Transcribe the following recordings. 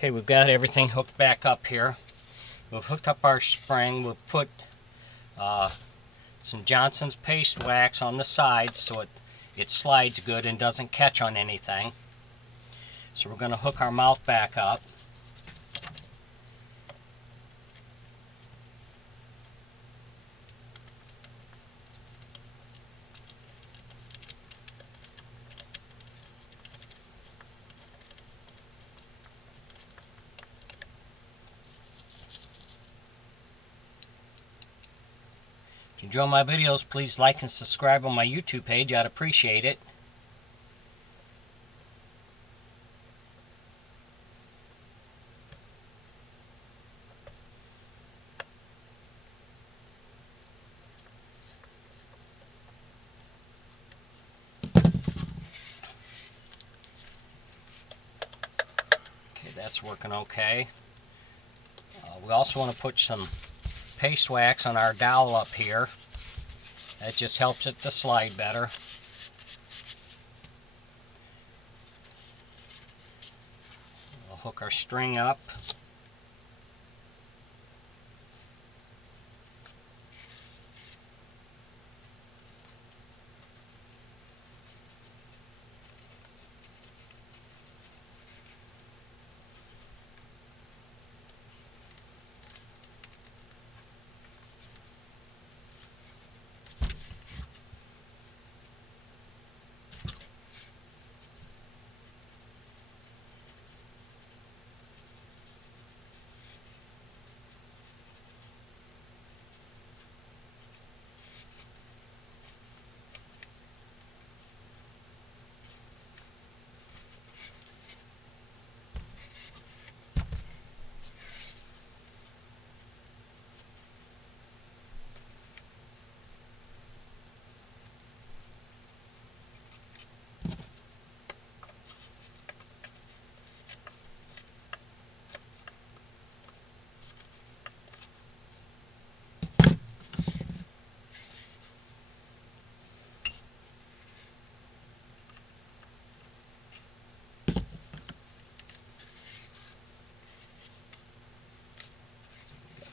Okay, we've got everything hooked back up here. We've hooked up our spring. We've put some Johnson's paste wax on the sides so it slides good and doesn't catch on anything. So we're going to hook our mouth back up. If you enjoy my videos, please like and subscribe on my YouTube page. I'd appreciate it. Okay, that's working okay. We also want to put some paste wax on our dowel up here. That just helps it to slide better. We'll hook our string up.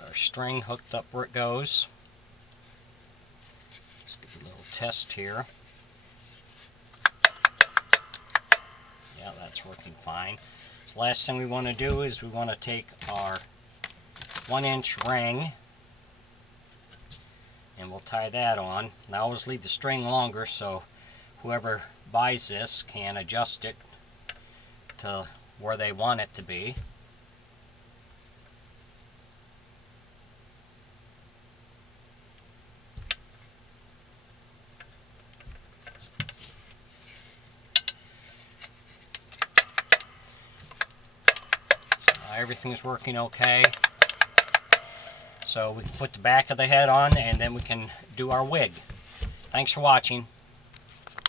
Our string hooked up where it goes. Let's give it a little test here. Yeah, that's working fine. So last thing we want to do is we want to take our 1-inch ring and we'll tie that on. I always leave the string longer so whoever buys this can adjust it to where they want it to be. Everything's working okay. So we can put the back of the head on and then we can do our wig. Thanks for watching.